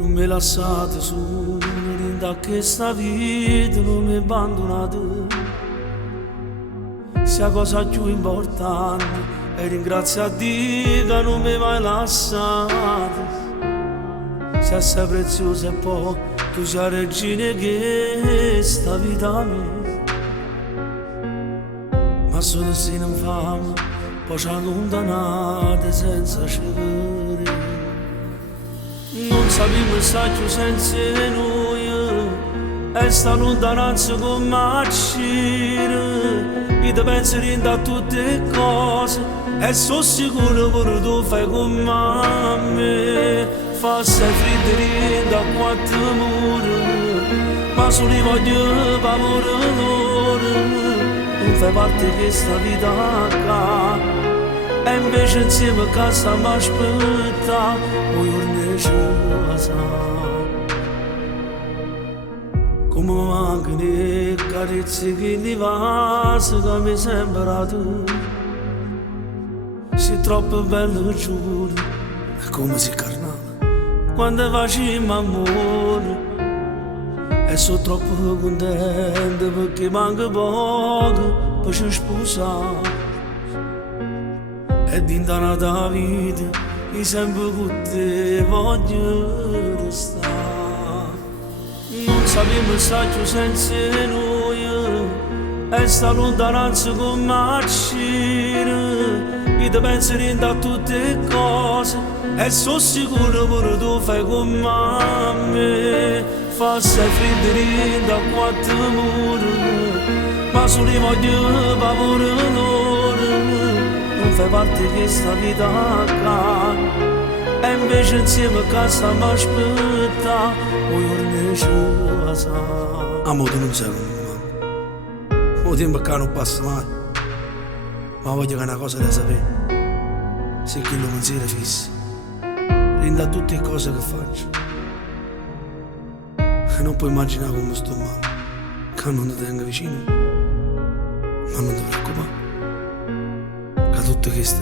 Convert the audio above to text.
Non mi lasciate solo da questa vita, non mi abbandonate. Sia cosa più importante e ringrazio a Dio che non mi mai lasciato. Sia sei preziosa e poi tu sei regina che sta vita mia. Ma sono sino infame, poi ci allontanate senza cercare. Non sapevo stare più senza noi, e sta lontananza con macchina. Io ti penso da tutte le cose, e sono sicuro che tu fai con me. Fa sei freddo da quattro mura, ma solo io voglio paura loro. Non fai parte di questa vita qua, e invece insieme a casa mi aspetta un giorno ci sa. Come mancano le carezze che li passa, che mi sembra tu. Sei troppo bello giuro, è come si carnale quando facciamo amore. E sono troppo contento perché manca poco per ci sposare. E dintana da vita io sempre con te voglio restare. Non sapevo stare più senza noi, e sta lontananza con macchina. Io ti penso da tutte le cose, e sono sicuro che tu fai con me. Fa sei freddo da quattro mura, ma solo io voglio paura loro. Non fai parte di questa vita qua, e invece insieme a casa mi aspetta un giorno ci sa. Amore, tu non sai come mi manca. Il tempo che non passa mai, ma voglio che una cosa da sapere, se che lo pensiero fisso renda tutte le cose che faccio. E non puoi immaginare come sto male, che non ti tengo vicino, ma non ti preoccupare, che tutto questo